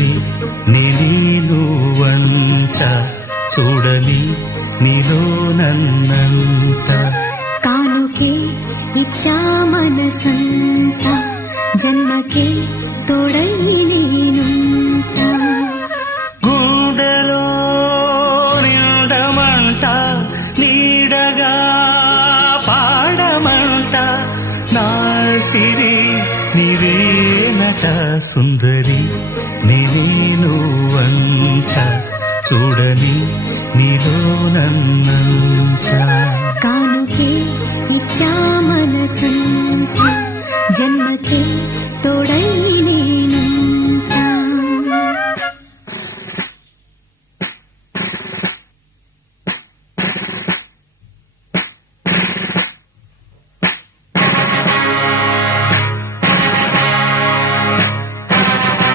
సుందరి నువ్వంట చూడని నీలో నన్నంట కానుకే ఇచ్చా మనసంత జన్మకే తోడై నేనుంట గుండెలో నిండమంట నీడగా పాడమంట నా సిరి నీవేనట సుందరి నువ్వంట చూడని నీలో నన్నంత కానుకే ఇచ్చా మనసంత జన్మకే తోడై